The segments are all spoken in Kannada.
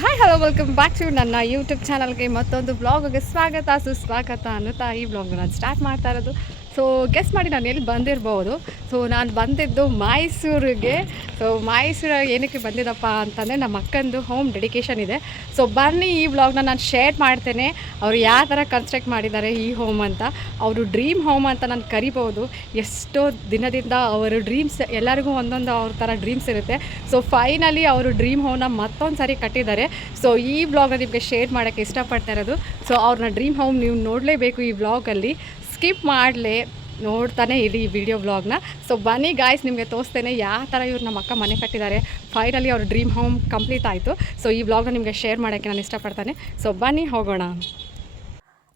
Hi hello welcome back to ನನ್ನ ಯೂಟ್ಯೂಬ್ ಚಾನಲ್ಗೆ ಮತ್ತೊಂದು ಬ್ಲಾಗ್ಗೆ ಸ್ವಾಗತ ಸುಸ್ವಾಗತ ಅನ್ನುತ್ತಾ ಈ ಬ್ಲಾಗ್ನ ನಾನು ಸ್ಟಾರ್ಟ್ ಮಾಡ್ತಾ ಇರೋದು. ಸೊ ಗೆಸ್ ಮಾಡಿ ನಾನು ಎಲ್ಲಿ ಬಂದಿರ್ಬೋದು. ಸೊ ನಾನು ಬಂದಿದ್ದು ಮೈಸೂರಿಗೆ. ಸೊ ಮೈಸೂರು ಏನಕ್ಕೆ ಬಂದಿದ್ದಪ್ಪ ಅಂತಂದರೆ ನಮ್ಮ ಅಕ್ಕಂದು ಹೋಮ್ ಡೆಡಿಕೇಶನ್ ಇದೆ. ಸೊ ಬನ್ನಿ ಈ ಬ್ಲಾಗ್ನ ನಾನು ಶೇರ್ ಮಾಡ್ತೇನೆ. ಅವರು ಯಾವ ಥರ ಕನ್ಸ್ಟ್ರಕ್ಟ್ ಮಾಡಿದ್ದಾರೆ ಈ ಹೋಮ್ ಅಂತ. ಅವರು ಡ್ರೀಮ್ ಹೋಮ್ ಅಂತ ನಾನು ಕರಿಬೋದು. ಎಷ್ಟೋ ದಿನದಿಂದ ಅವರು ಡ್ರೀಮ್ಸ್ ಎಲ್ಲರಿಗೂ ಒಂದೊಂದು ಅವ್ರ ಥರ ಡ್ರೀಮ್ಸ್ ಇರುತ್ತೆ. ಸೊ ಫೈನಲಿ ಅವರು ಡ್ರೀಮ್ ಹೋಮ್ನ ಮತ್ತೊಂದು ಸಾರಿ ಕಟ್ಟಿದ್ದಾರೆ. ಸೊ ಈ ಬ್ಲಾಗ್ನ ನಿಮಗೆ ಶೇರ್ ಮಾಡೋಕ್ಕೆ ಇಷ್ಟಪಡ್ತಾ ಇರೋದು. ಸೊ ಅವ್ರನ್ನ ಡ್ರೀಮ್ ಹೋಮ್ ನೀವು ನೋಡಲೇಬೇಕು ಈ ಬ್ಲಾಗಲ್ಲಿ, ಸ್ಕಿಪ್ ಮಾಡಲೇ ನೋಡ್ತಾನೆ ಇರಿ ಈ ವಿಡಿಯೋ ಬ್ಲಾಗ್ನ. ಸೊ ಬನ್ನಿ ಗಾಯ್ಸ್, ನಿಮಗೆ ತೋರಿಸ್ತೇನೆ ಯಾವ ಥರ ಇವ್ರು ನಮ್ಮ ಅಕ್ಕ ಮನೆ ಕಟ್ಟಿದ್ದಾರೆ. ಫೈನಲಿ ಅವ್ರ ಡ್ರೀಮ್ ಹೋಮ್ ಕಂಪ್ಲೀಟ್ ಆಯಿತು. ಸೊ ಈ ಬ್ಲಾಗ್ನ ನಿಮಗೆ ಶೇರ್ ಮಾಡೋಕ್ಕೆ ನಾನು ಇಷ್ಟಪಡ್ತಾನೆ. ಸೊ ಬನ್ನಿ ಹೋಗೋಣ.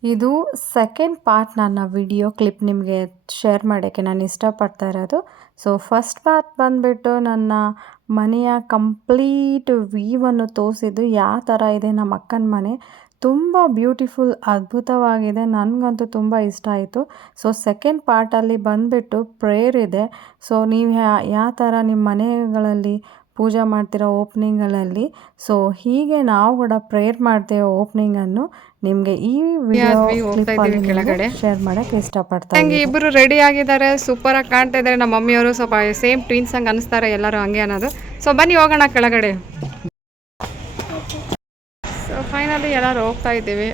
ಇದು ಸೆಕೆಂಡ್ ಪಾರ್ಟ್ ನನ್ನ ವಿಡಿಯೋ ಕ್ಲಿಪ್ ನಿಮಗೆ ಶೇರ್ ಮಾಡೋಕ್ಕೆ ನಾನು ಇಷ್ಟಪಡ್ತಾ ಇರೋದು. ಸೊ ಫಸ್ಟ್ ಪಾರ್ಟ್ ಬಂದುಬಿಟ್ಟು ನನ್ನ ಮನೆಯ ಕಂಪ್ಲೀಟ್ ವ್ಯೂವನ್ನು ತೋರಿಸಿದ್ದು ಯಾವ ಥರ ಇದೆ ನಮ್ಮ ಅಕ್ಕನ ಮನೆ. ತುಂಬ ಬ್ಯೂಟಿಫುಲ್, ಅದ್ಭುತವಾಗಿದೆ. ನನಗಂತೂ ತುಂಬ ಇಷ್ಟ ಆಯಿತು. ಸೊ ಸೆಕೆಂಡ್ ಪಾರ್ಟಲ್ಲಿ ಬಂದುಬಿಟ್ಟು ಪ್ರೇಯರ್ ಇದೆ. ಸೊ ನೀವು ಯಾವ ಥರ ನಿಮ್ಮ ಮನೆಗಳಲ್ಲಿ ಪೂಜೆ ಮಾಡ್ತಿರೋ ಓಪನಿಂಗ್ಗಳಲ್ಲಿ, ಸೊ ಹೀಗೆ ನಾವು ಕೂಡ ಪ್ರೇಯರ್ ಮಾಡ್ತೇವೆ ಓಪನಿಂಗನ್ನು. ನಿಮಗೆ ಈ ವಿಡಿಯೋ ಕೆಳಗಡೆ ಶೇರ್ ಮಾಡೋಕ್ಕೆ ಇಷ್ಟಪಡ್ತಾರೆ. ಹಂಗೆ ಇಬ್ಬರು ರೆಡಿ ಆಗಿದ್ದಾರೆ, ಸೂಪರ್ ಆಗಿ ಕಾಣ್ತಾ ಇದ್ದಾರೆ. ನಮ್ಮ ಮಮ್ಮಿಯವರು ಸ್ವಲ್ಪ ಸೇಮ್ ಟ್ವಿನ್ಸ್ ಹಂಗೆ ಅನಿಸ್ತಾರೆ ಎಲ್ಲರೂ ಹಂಗೆ ಅನ್ನೋದು. ಸೊ ಬನ್ನಿ ಹೋಗೋಣ ಕೆಳಗಡೆ. ಸೊ ಫೈನಲಿ ಎಲ್ಲರೂ ಹೋಗ್ತಾ ಇದ್ದೀವಿ.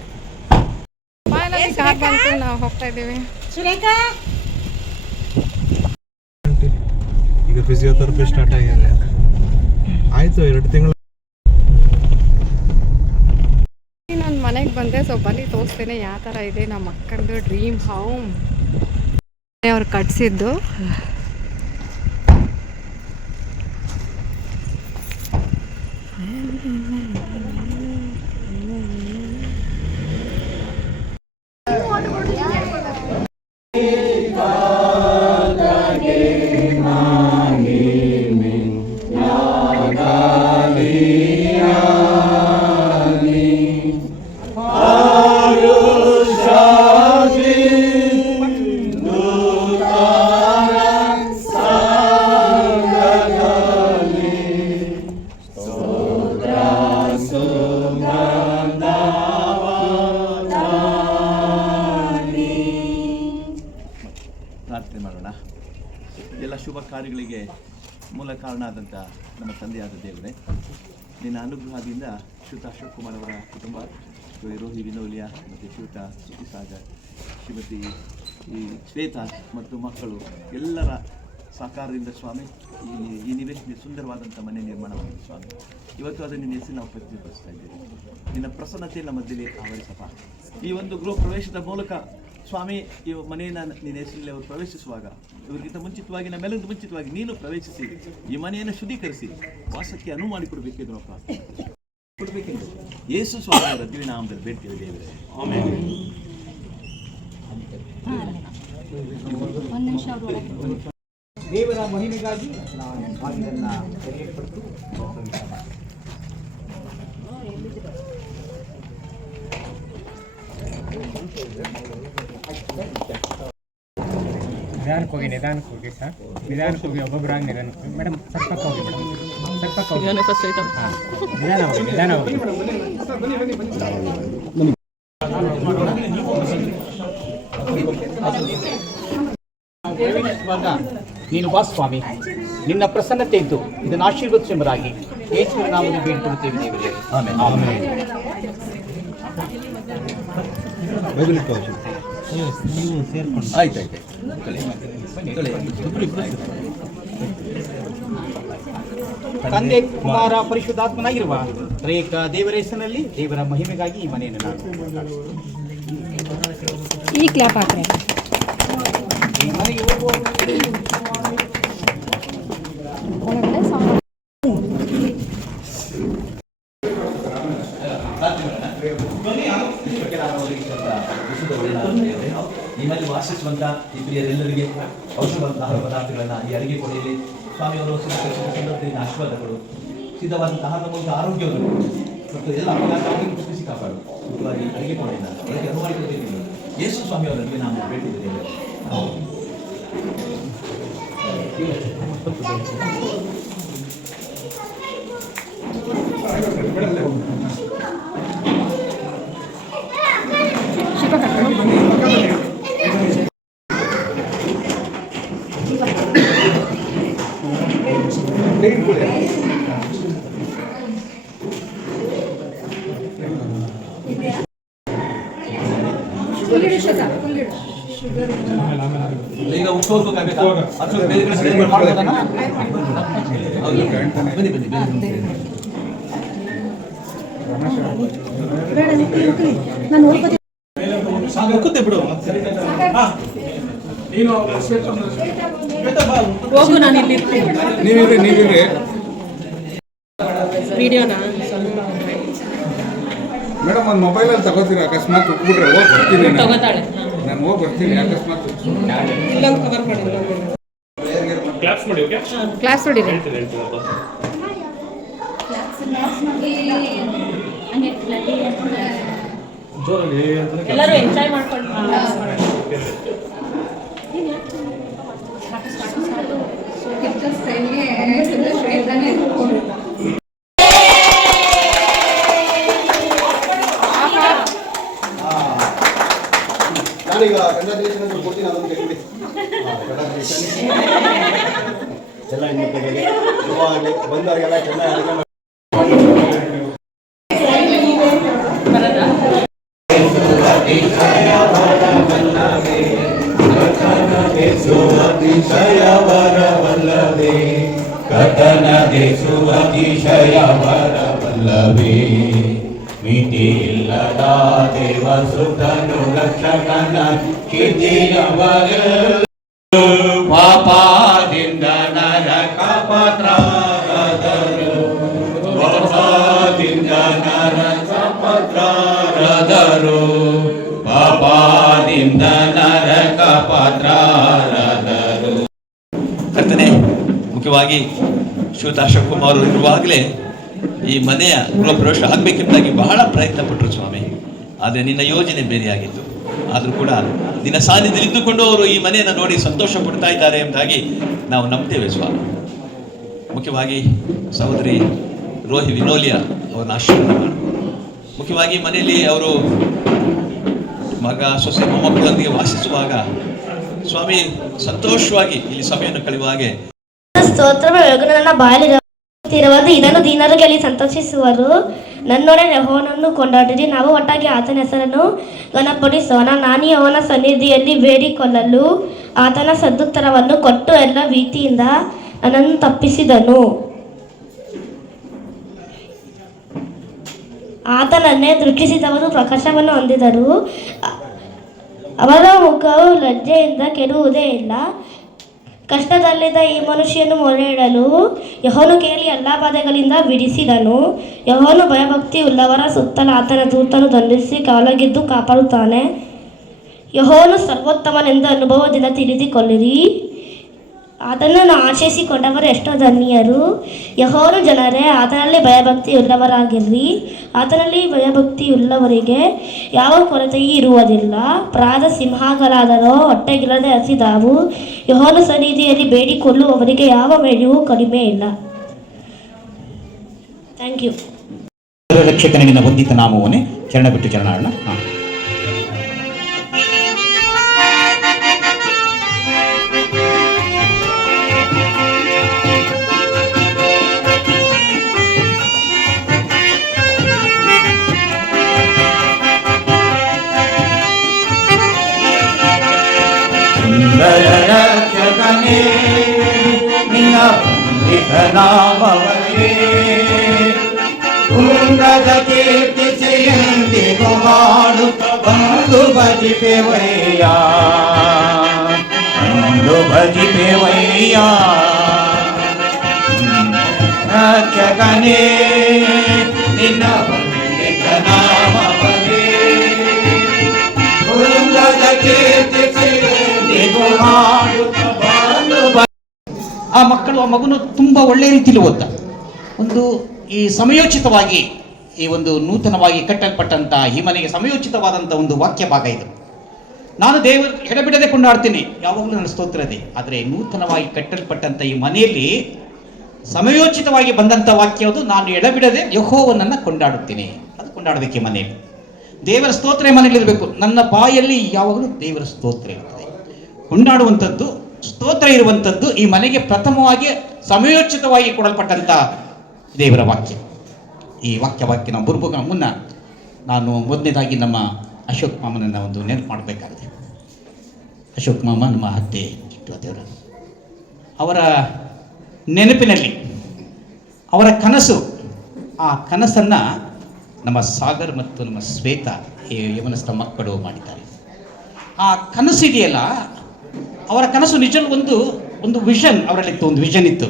ಫೈನಲಿ ಕಾರ್ ಬಂತು, ನಾವು ಹೋಗ್ತಾ ಇದ್ದೀವಿ. ಈಗ ಫಿಸಿಯೋಥೆರಪಿ ಸ್ಟಾರ್ಟ್ ಆಗಿದೆ. ಆಯಿತು 2 ತಿಂಗಳು. ನಾನು ಮನೆಗೆ ಬಂದೆ. ಸೊ ಬನ್ನಿ ತೋರಿಸ್ತೇನೆ ಯಾವ ಥರ ಇದೆ ನಮ್ಮ ಅಕ್ಕಂದು ಡ್ರೀಮ್ ಹೋಮ್. ಅವ್ರು ಕಟ್ಸಿದ್ದು. ಪ್ರಾರ್ಥನೆ ಮಾಡೋಣ. ಎಲ್ಲ ಶುಭ ಕಾರ್ಯಗಳಿಗೆ ಮೂಲ ಕಾರಣ ಆದಂಥ ನಮ್ಮ ತಂದೆಯಾದ ದೇವರೇ, ನಿನ್ನ ಅನುಗ್ರಹದಿಂದ ಶ್ರೀಯುತ ಅಶೋಕ್ ಕುಮಾರ್ ಅವರ ಕುಟುಂಬ, ರೋಹಿ ವಿನೋಲಿಯಾ ಮತ್ತು ಶ್ರೀಯುತ ಸಾಗರ್, ಶ್ರೀಮತಿ ಶ್ವೇತಾ ಮತ್ತು ಮಕ್ಕಳು ಎಲ್ಲರ ಸಹಕಾರದಿಂದ ಸ್ವಾಮಿ ಈ ನಿವೇಶನ ಸುಂದರವಾದಂಥ ಮನೆ ನಿರ್ಮಾಣವಾಗಿದೆ ಸ್ವಾಮಿ. ಇವತ್ತು ಅದನ್ನು ನಿನ್ನ ಹೆಸರು ನಾವು ಪ್ರತಿನಿಧಿಸ್ತಾ ಇದ್ದೇವೆ. ನಿನ್ನ ಪ್ರಸನ್ನತೆ ನಮ್ಮ ಮಧ್ಯೆ ಆವರಿಸಪ್ಪ. ಈ ಒಂದು ಗೃಹ ಪ್ರವೇಶದ ಮೂಲಕ ಸ್ವಾಮಿ ಈ ಮನೆಯನ್ನು ನಿನ್ನ ಹೆಸರಲ್ಲಿ ಅವರು ಪ್ರವೇಶಿಸುವಾಗ ಇವರಿಗಿಂತ ಮುಂಚಿತವಾಗಿ ನಮ್ಮೆಲ್ಲರಿಗೂ ಮುಂಚಿತವಾಗಿ ನೀನು ಪ್ರವೇಶಿಸಿ ಈ ಮನೆಯನ್ನು ಶುದ್ಧೀಕರಿಸಿ ವಾಸಕ್ಕೆ ಅನುವು ಮಾಡಿಕೊಡ್ಬೇಕೆಂದು ನಾವು ಪ್ರಾರ್ಥನೆ ಕೊಡಬೇಕೆಂದು ಯೇಸು ಸ್ವಾಮಿ ಅವರ ದಿವ್ಯ ನಾಮದಲ್ಲಿ ಬೇಡ್ತೇವೆ ದೇವರೇ, ಆಮೆನ್. ದೇವರ ಮಹಿಮೆಗಾಗಿ ನಾನು ಬಾಗಿಲನ್ನು ತೆರೆಯಲ್ಪಟ್ಟು ನಿಧಾನಕ್ಕೆ ಹೋಗಿ ಸರ್, ನಿಧಾನಕ್ಕೆ ಹೋಗಿ ಒಬ್ಬೊಬ್ಬರಾಗಿ ನಿಧಾನಕ್ಕೆ ಹೋಗಿ ಮೇಡಮ್. ಸ್ವಲ್ಪ ಹೋಗಿ ಮೇಡಮ್, ಸ್ವಲ್ಪ ಹೋಗಿ ನಿಧಾನ ಹೋಗಿ. ನೀನು ಬಾ ಸ್ವಾಮಿ, ನಿನ್ನ ಪ್ರಸನ್ನತೆ ಇದ್ದು ಇದನ್ನು ಆಶೀರ್ವದಿಸುವರಾಗಿ ಯೇಸುವಿನ ನಾಮದಲ್ಲಿ ಬೇಡಿಕೊಳ್ಳುತ್ತೇವೆ ದೇವರೇ, ಆಮೆನ್. ಆಯ್ತು. ತಂದೆ ಕುಮಾರ ಪರಿಶುದ್ಧಾತ್ಮನಾಗಿರುವ ತ್ರಿಯೇಕ ದೇವರ ಹೆಸರಿನಲ್ಲಿ ದೇವರ ಮಹಿಮೆಗಾಗಿ ಈ ಮನೆಯನ್ನು ನಾನು ಈ ಕ್ಲಾಪ್ ಹಾಕ್ರೆ ಈ ಮನೆಗೆ ಹೋಗುವ ನಿಮ್ಮಲ್ಲಿ ವಾಸಿಸುವಂಥ ಈ ಪ್ರಿಯರೆಲ್ಲರಿಗೆ ಔಷಧವಂತಹ ಆಹಾರ ಪದಾರ್ಥಗಳನ್ನು ಈ ಅಡುಗೆ ಕೊನೆಯಲ್ಲಿ ಸ್ವಾಮಿಯವರು ಸಂದರ್ಭದಿಂದ ಆಶೀರ್ವಾದಗಳು, ಸಿದ್ಧವಾದಂತಹ ಆಹಾರದ ಮೂಲಕ ಆರೋಗ್ಯವನ್ನು ಮತ್ತು ಎಲ್ಲ ಅಪಘಾತವಾಗಿ ಕೃಷಿ ಕಾಪಾಡು. ಮುಖ್ಯವಾಗಿ ಅಡುಗೆ ಕೊನೆಯಿಂದ ಅದಕ್ಕೆ ಅನುಮಾನಿಕೊಳ್ಬೇಕು. ಯೇಸು ಸ್ವಾಮಿಯವರಲ್ಲಿ ನಾವು ಭೇಟಿದ್ದೇವೆ. ಈಗ ಉಪ್ಪು ಹೋಗ್ಬೇಕಾಗಬೇಕಾ? ಅಥವಾ ಬೇರೆ ಕಡೆ ಸ್ಪ್ರೇ ಮಾಡ್ಬೋದಾ? ಹೌದು. ಬನ್ನಿ ಬನ್ನಿ ಬನ್ನಿ. ಮುಕ್ಕುತ್ತೆ ಬಿಡು. ಹೋಗು, ನಾನು ಇಲ್ಲಿ ನೀವಿರ್ರಿ ವಿಡಿಯೋನ ಮೇಡಮ್. ಒಂದು ಮೊಬೈಲಲ್ಲಿ ತಗೋತೀರಿ, ಅಕಸ್ಮಾತ್ ಉಟ್ಬಿಟ್ರೆ ಹೋಗಿ ಬರ್ತೀನಿ ತಗೋತಾಳೆ. ನಾನು ಹೋಗಿ ಬರ್ತೀನಿ. ಅಕಸ್ಮಾತ್ ಇಲ್ಲೊಂದು ಕವರ್ ಮಾಡಿ. ಕ್ಲಾಸ್ ಹೊಡಿರಿ. ಎಲ್ಲರೂ ಎಂಜಾಯ್ ಮಾಡ್ಕೊಂಡು ನಾನೀಗ ಕಂಗ್ರಾಚುಲೇಷನ್ ಅಂತ ಕೊಡ್ತೀನಿ, ಅದನ್ನು ಕೇಳಿ ಎಲ್ಲ ಹೆಣ್ಮಕ್ಳಿಗೆ ಶುಭವಾಗಲಿ. ಬಂದವರಿಗೆಲ್ಲ ಚೆನ್ನಾಗಿ ಅಡುಗೆ ಮಾಡಿ. ಮಿತಿ ಇಲ್ಲದ ದೇವ ಸುತನು ರಕ್ಷಕನ ಪಾಪದಿಂದ ನರಕ ಪಾತ್ರರಾದರು, ಪಾಪದಿಂದ ನರಕ ಪಾತ್ರರಾದರು, ಪಾಪದಿಂದ ನರಕ ಪಾತ್ರರಾದರು. ಕರ್ತನೆ, ಮುಖ್ಯವಾಗಿ ಶ್ರೀಯುತ ಅಶೋಕ್ ಕುಮಾರ್ ಅವರು ಇರುವಾಗಲೇ ಈ ಮನೆಯ ಗೃಹ ಪ್ರವೇಶ ಆಗಬೇಕೆಂಬುದಾಗಿ ಬಹಳ ಪ್ರಯತ್ನ ಪಟ್ಟರು ಸ್ವಾಮಿ. ಆದರೆ ನಿನ್ನ ಯೋಜನೆ ಬೇರೆಯಾಗಿತ್ತು. ಆದರೂ ಕೂಡ ನಿನ್ನ ಸಾನ್ನಿಧ್ಯದಲ್ಲಿ ಇದ್ದುಕೊಂಡು ಅವರು ಈ ಮನೆಯನ್ನು ನೋಡಿ ಸಂತೋಷ ಪಡ್ತಾ ಇದ್ದಾರೆ ಎಂಬುದಾಗಿ ನಾವು ನಂಬ್ತೇವೆ ಸ್ವಾಮಿ. ಮುಖ್ಯವಾಗಿ ಸಹೋದರಿ ರೋಹಿ ವಿನೋಲಿಯ ಅವರನ್ನ ಆಶೀರ್ವಾದ ಮಾಡು. ಮುಖ್ಯವಾಗಿ ಮನೆಯಲ್ಲಿ ಅವರು ಮಗ ಸೊಸೆ ಮೊಮ್ಮಕ್ಕಳೊಂದಿಗೆ ವಾಸಿಸುವಾಗ ಸ್ವಾಮಿ ಸಂತೋಷವಾಗಿ ಇಲ್ಲಿ ಸಮಯವನ್ನು ಕಳೆಯುವ ಹಾಗೆ ಸ್ತೋತ್ರವು ನನ್ನ ಬಾಯಲ್ಲಿರುವುದು ಇದನ್ನು ದೀನರಲ್ಲಿ ಸಂತೋಷಿಸುವರು. ನನ್ನೊಡೆ ಯೆಹೋವನನ್ನು ಕೊಂಡಾಡಿರಿ, ನಾವು ಒಟ್ಟಾಗಿ ಆತನ ಹೆಸರನ್ನು ಘನಪಡಿಸೋಣ. ನಾನು ಅವನ ಸನ್ನಿಧಿಯಲ್ಲಿ ಬೇಡಿಕೊಳ್ಳಲು ಆತನ ಸದುತ್ತರವನ್ನು ಕೊಟ್ಟು ಎಲ್ಲ ಭೀತಿಯಿಂದ ನನ್ನನ್ನು ತಪ್ಪಿಸಿದನು. ಆತನನ್ನೇ ದೃಷ್ಟಿಸಿದವರು ಪ್ರಕಾಶವನ್ನು ಹೊಂದಿದರು, ಅವರ ಮುಖವು ಲಜ್ಜೆಯಿಂದ ಕೆಡುವುದೇ ಇಲ್ಲ. ಕಷ್ಟದಲ್ಲಿದ್ದ ಈ ಮನುಷ್ಯನು ಮೊರೆ ಇಡಲು ಯೆಹೋವನು ಕೇಳಿ ಎಲ್ಲ ಬಾಧೆಗಳಿಂದ ಬಿಡಿಸಿದನು. ಯೆಹೋವನು ಭಯಭಕ್ತಿ ಉಳ್ಳವರ ಸುತ್ತಲ ಆತನ ದೂತನು ದಂಡಿಸಿ ಕಾವಲಾಗಿದ್ದು ಕಾಪಾಡುತ್ತಾನೆ. ಯೆಹೋವನು ಸರ್ವೋತ್ತಮನೆಂದು ಅನುಭವದಿಂದ ತಿಳಿದುಕೊಳ್ಳಿರಿ, ಆತನನ್ನು ಆಶ್ರಯಿಸಿಕೊಂಡವರು ಎಷ್ಟೋ ಧನ್ಯರು. ಯೆಹೋವನ ಜನರೇ, ಆತನಲ್ಲಿ ಭಯಭಕ್ತಿ ಉಳ್ಳವರಾಗಿರ್ರಿ. ಆತನಲ್ಲಿ ಭಯಭಕ್ತಿ ಉಳ್ಳವರಿಗೆ ಯಾವ ಕೊರತೆಯೂ ಇರುವುದಿಲ್ಲ. ಪ್ರಾಯದ ಸಿಂಹಗಳಾದರೋ ಹೊಟ್ಟೆಗಿಲ್ಲದೆ ಹಸಿದಾವು. ಯೆಹೋವನ ಸನ್ನಿಧಿಯಲ್ಲಿ ಬೇಡಿಕೊಳ್ಳುವವರಿಗೆ ಯಾವ ಮೇಲೆಯೂ ಕಡಿಮೆ ಇಲ್ಲ. Thank you. ರಕ್ಷಕನ ನಿನ್ನ ವಂದಿತ ನಾಮವನ್ನೇ ಚರಣ ಬಿಟ್ಟು ಚರಣಾಡೋಣ. ರಕ್ಷಕನೇ ನಿನ್ನ ವಂದಿತ ನಾಮವನ್ನೇ ಕುಂದದ ಕೀರ್ತಿಸಿ ಎಂದಿಗೂ ಹಾಡುತ್ತ ಬಂದು ಭಜಿಪೆವಯ್ಯ, ಬಂದು ಭಜಿಪೆವಯ್ಯ. ರಕ್ಷಕನೇ ನಿನ್ನ ವಂದಿತ ನಾಮವನ್ನೇ ಕುಂದದ ಕೀರ್ತಿಸಿ ಎಂದಿಗೂ ಹಾಡುತ್ತ ಬಂದು. ಆ ಮಕ್ಕಳು, ಆ ಮಗುನು ತುಂಬ ಒಳ್ಳೆಯ ರೀತಿಯಲ್ಲಿ ಓದ್ತ. ಒಂದು ಈ ಸಮಯೋಚಿತವಾಗಿ ಈ ಒಂದು ನೂತನವಾಗಿ ಕಟ್ಟಲ್ಪಟ್ಟಂಥ ಈ ಮನೆಗೆ ಸಮಯೋಚಿತವಾದಂಥ ಒಂದು ವಾಕ್ಯ ಭಾಗ ಇದು. ನಾನು ದೇವರು ಎಡಬಿಡದೆ ಕೊಂಡಾಡ್ತೀನಿ, ಯಾವಾಗಲೂ ನನ್ನ ಸ್ತೋತ್ರದೆ. ಆದರೆ ನೂತನವಾಗಿ ಕಟ್ಟಲ್ಪಟ್ಟಂಥ ಈ ಮನೆಯಲ್ಲಿ ಸಮಯೋಚಿತವಾಗಿ ಬಂದಂಥ ವಾಕ್ಯ ಅದು, ನಾನು ಎಡಬಿಡದೆ ಯೆಹೋವನನ್ನು ಕೊಂಡಾಡುತ್ತೇನೆ. ಅದು ಕೊಂಡಾಡೋದಕ್ಕೆ ಮನೆಯಲ್ಲಿ ದೇವರ ಸ್ತೋತ್ರ ಮನೆಯಲ್ಲಿ ಇರಬೇಕು. ನನ್ನ ಬಾಯಲ್ಲಿ ಯಾವಾಗಲೂ ದೇವರ ಸ್ತೋತ್ರ ಇರ್ತದೆ. ಕೊಂಡಾಡುವಂಥದ್ದು, ಸ್ತೋತ್ರ ಇರುವಂಥದ್ದು ಈ ಮನೆಗೆ ಪ್ರಥಮವಾಗಿ ಸಮಯೋಚಿತವಾಗಿ ಕೊಡಲ್ಪಟ್ಟಂಥ ದೇವರ ವಾಕ್ಯ. ಈ ವಾಕ್ಯ ನಾವು ಬರುವಾಗ ಮುನ್ನ ನಾನು ಮೊದಲನೇದಾಗಿ ನಮ್ಮ ಅಶೋಕ್ ಮಾಮನನ್ನು ಒಂದು ನೆನಪು ಮಾಡಬೇಕಾಗಿದೆ. ಅಶೋಕ್ ಮಾಮ ನಮ್ಮ ಅತ್ತೆ ಕಿಟ್ಟು ದೇವರು, ಅವರ ನೆನಪಿನಲ್ಲಿ ಅವರ ಕನಸು, ಆ ಕನಸನ್ನು ನಮ್ಮ ಸಾಗರ್ ಮತ್ತು ನಮ್ಮ ಶ್ವೇತಾ ಯವನಸ್ಥ ಮಕ್ಕಳು ಮಾಡಿದ್ದಾರೆ. ಆ ಕನಸು ಇದೆಯಲ್ಲ, ಅವರ ಕನಸು ನಿಜವೂ ಒಂದು ವಿಷನ್ ಅವರಲ್ಲಿತ್ತು, ಒಂದು ವಿಷನ್ ಇತ್ತು.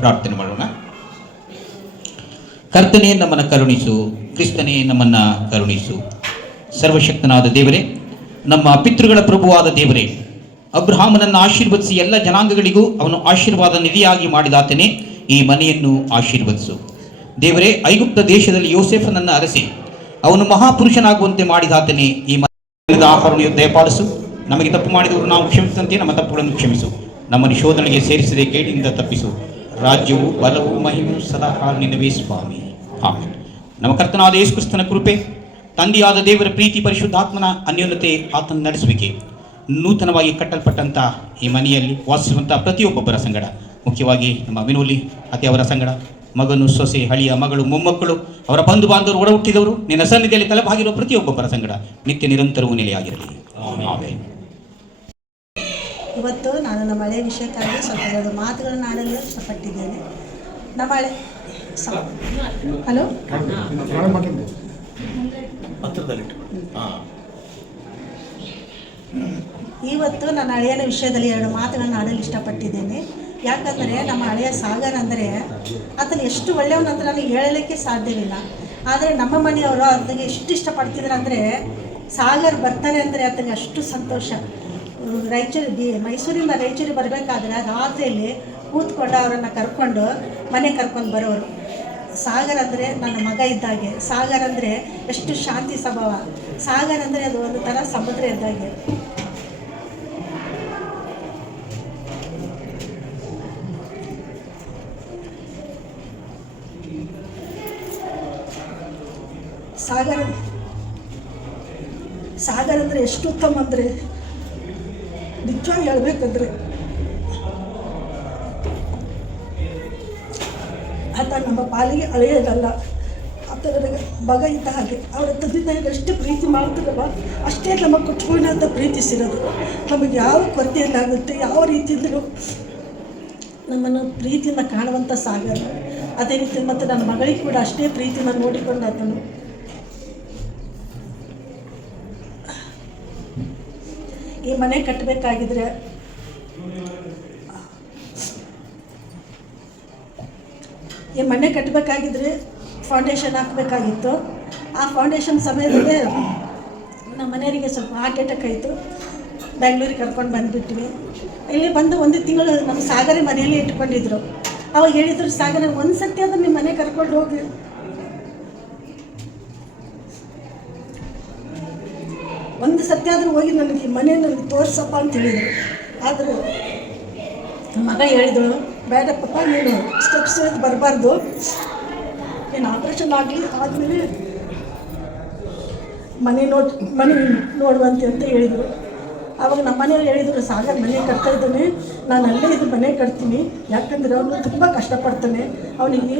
ಪ್ರಾರ್ಥನೆ ಮಾಡೋಣ. ಕರ್ತನೇ ನಮ್ಮನ್ನು ಕರುಣಿಸು, ಕ್ರಿಸ್ತನೇ ನಮ್ಮನ್ನು ಕರುಣಿಸು. ಸರ್ವಶಕ್ತನಾದ ದೇವರೇ, ನಮ್ಮ ಪಿತೃಗಳ ಪ್ರಭುವಾದ ದೇವರೇ, ಅಬ್ರಹಾಮನನ್ನು ಆಶೀರ್ವದಿಸಿ ಎಲ್ಲ ಜನಾಂಗಗಳಿಗೂ ಅವನು ಆಶೀರ್ವಾದ ನಿಧಿಯಾಗಿ ಮಾಡಿದಾತನೇ ಈ ಮನೆಯನ್ನು ಆಶೀರ್ವದಿಸು. ದೇವರೇ, ಐಗುಪ್ತ ದೇಶದಲ್ಲಿ ಯೋಸೇಫನನ್ನು ಅರಸಿ ಅವನು ಮಹಾಪುರುಷನಾಗುವಂತೆ ಮಾಡಿದಾತನೇ ಈ ಮನೆಯ ಆಹಾರವನ್ನು ದಯಪಾಲಿಸು. ನಮಗೆ ತಪ್ಪು ಮಾಡಿದವರು ನಾವು ಕ್ಷಮಿಸಿದಂತೆ ನಮ್ಮ ತಪ್ಪುಗಳನ್ನು ಕ್ಷಮಿಸು. ನಮ್ಮನ್ನು ಶೋಧನೆಗೆ ಸೇರಿಸದೆ ಕೇಡಿನಿಂದ ತಪ್ಪಿಸು. ರಾಜ್ಯವು ಬಲವು ಮಹಿಮೆಯು ಸದಾಕಾಲ ನಿನ್ನವೇ ಸ್ವಾಮಿ. ಆಮೆನ್. ನಮ್ಮ ಕರ್ತನಾದ ಯೇಸು ಕ್ರಿಸ್ತನ ಕೃಪೆ, ತಂದೆಯಾದ ದೇವರ ಪ್ರೀತಿ, ಪರಿಶುದ್ಧಾತ್ಮನ ಅನ್ಯೋನ್ಯತೆ, ಆತನ ನಡೆಸುವಿಕೆ, ನೂತನವಾಗಿ ಕಟ್ಟಲ್ಪಟ್ಟಂಥ ಈ ಮನೆಯಲ್ಲಿ ವಾಸಿಸುವಂಥ ಪ್ರತಿಯೊಬ್ಬೊಬ್ಬರ ಸಂಗಡ, ಮುಖ್ಯವಾಗಿ ನಮ್ಮ ವಿನೋಲಿ ಅತಿ ಅವರ ಸಂಗಡ, ಮಗನು, ಸೊಸೆ, ಹಳಿಯ ಮಗಳು, ಮೊಮ್ಮಕ್ಕಳು, ಅವರ ಬಂಧು ಬಾಂಧವರು, ಒಡ ಹುಟ್ಟಿದವರು, ನಿನ್ನ ಸನ್ನಿಧಿಯಲ್ಲಿ ತಲೆಬಾಗಿರುವ ಪ್ರತಿಯೊಬ್ಬೊಬ್ಬರ ಸಂಗಡ ನಿತ್ಯ ನಿರಂತರವೂ ನೆಲೆಯಾಗಿರಲಿ. ಆಮೆನ್. ಇವತ್ತು ನಾನು ನಮ್ಮ ಹಳೆಯ ವಿಷಯಕ್ಕಾಗಿ ಸ್ವಲ್ಪ ಎರಡು ಮಾತುಗಳನ್ನು ಆಡಲು ಇಷ್ಟಪಟ್ಟಿದ್ದೇನೆ. ನಮ್ಮ ಹಳೆ ಹಲೋ ಇವತ್ತು ನನ್ನ ಹಳೆಯನ ವಿಷಯದಲ್ಲಿ ಎರಡು ಮಾತುಗಳನ್ನು ಆಡಲು ಇಷ್ಟಪಟ್ಟಿದ್ದೇನೆ. ಯಾಕಂದರೆ ನಮ್ಮ ಹಳೆಯ ಸಾಗರ್ ಅಂದರೆ ಆತನು ಎಷ್ಟು ಒಳ್ಳೆಯವನಂತ ನನಗೆ ಹೇಳಲಿಕ್ಕೆ ಸಾಧ್ಯವಿಲ್ಲ. ಆದರೆ ನಮ್ಮ ಮನೆಯವರು ಅದಕ್ಕೆ ಎಷ್ಟು ಇಷ್ಟಪಡ್ತಿದ್ರು ಅಂದರೆ, ಸಾಗರ್ ಬರ್ತಾರೆ ಅಂದರೆ ಆತನಿಗೆ ಅಷ್ಟು ಸಂತೋಷ. ಮೈಸೂರಿಂದ ರಾಯಚೂರಿಗೆ ಬರಬೇಕಾದ್ರೆ ರಾತ್ರಿಯಲ್ಲಿ ಕೂತ್ಕೊಂಡು ಅವರನ್ನು ಕರ್ಕೊಂಡು ಮನೆಗೆ ಕರ್ಕೊಂಡು ಬರೋರು. ಸಾಗರ್ ಅಂದರೆ ನನ್ನ ಮಗ ಇದ್ದಾಗೆ. ಸಾಗರ್ ಅಂದರೆ ಎಷ್ಟು ಶಾಂತಿ ಸ್ವಭಾವ. ಸಾಗರ್ ಅಂದರೆ ಅದು ಒಂದು ಥರ ಸಮುದ್ರ ಇದ್ದಾಗೆ. ಸಾಗರ್ ಅಂದರೆ ಎಷ್ಟು ಉತ್ತಮ ಅಂದರೆ, ನಿಜವಾಗಿ ಹೇಳ್ಬೇಕಂದ್ರೆ ಆತ ನಮ್ಮ ಪಾಲಿಗೆ ಅಳೆಯೋದಲ್ಲ. ಆತ ನನಗೆ ಮಗ ಇದ್ದ ಹಾಗೆ. ಅವರ ತಂದೆ ಎಷ್ಟು ಪ್ರೀತಿ ಮಾಡ್ತಾರಲ್ಲ ಅಷ್ಟೇ ನಮಗೆ ಕೊಟ್ಕೊಂಡು ಅಂತ ಪ್ರೀತಿಸಿರೋದು. ನಮಗೆ ಯಾವ ಕೊರತೆ ಇಲ್ಲಾಗುತ್ತೆ, ಯಾವ ರೀತಿಯಿಂದಲೂ ನಮ್ಮನ್ನು ಪ್ರೀತಿಯಿಂದ ಕಾಣುವಂಥ ಸಾಗರ್. ಅದೇ ರೀತಿ ಮತ್ತು ನನ್ನ ಮಗಳಿಗೆ ಕೂಡ ಅಷ್ಟೇ ಪ್ರೀತಿನ ನೋಡಿಕೊಂಡು ಆತನು. ಈ ಮನೆ ಕಟ್ಟಬೇಕಾಗಿದ್ರೆ ಫೌಂಡೇಶನ್ ಹಾಕಬೇಕಾಗಿತ್ತು. ಆ ಫೌಂಡೇಶನ್ ಸಮಯದಲ್ಲಿ ನಮ್ಮ ಮನೆಯವರಿಗೆ ಸ್ವಲ್ಪ ಹಾರ್ಟ್ ಅಟ್ಯಾಕ್ ಆಯಿತು. ಬೆಂಗಳೂರಿಗೆ ಕರ್ಕೊಂಡು ಬಂದುಬಿಟ್ವಿ. ಇಲ್ಲಿ ಬಂದು ಒಂದು ತಿಂಗಳು ನಮ್ಮ ಸಾಗರ ಮನೆಯಲ್ಲಿ ಇಟ್ಕೊಂಡಿದ್ರು. ಅವಾಗ ಹೇಳಿದ್ರು, ಸಾಗರ ಒಂದು ಸತಿ ಆದ್ರೆ ನಿಮ್ಮ ಮನೆ ಕರ್ಕೊಂಡು ಹೋಗಿ, ಒಂದು ಸತ್ಯ ಆದರೂ ಹೋಗಿ ನನಗೆ ಈ ಮನೆ ನನಗೆ ತೋರಿಸಪ್ಪ ಅಂತ ಹೇಳಿದರು. ಆದರೂ ಮಗ ಹೇಳಿದಳು, ಬೇಡಪ್ಪ ನೀನು ಸ್ಟೆಪ್ಸ್ ಬರಬಾರ್ದು, ನೀನು ಆಪ್ರೇಷನ್ ಆದಮೇಲೆ ಮನೆ ನೋಡುವಂತೆ ಅಂತ ಹೇಳಿದರು. ಆವಾಗ ನಮ್ಮ ಮನೆಯವ್ರು ಹೇಳಿದರು, ಸಾಗರ್ ಮನೆ ಕಟ್ತಾ ಇದ್ದಾನೆ, ನಾನು ಅಲ್ಲೇ ಇದು ಮನೆ ಕಟ್ತೀನಿ, ಯಾಕಂದರೆ ಅವನು ತುಂಬ ಕಷ್ಟಪಡ್ತಾನೆ, ಅವನಿಗೆ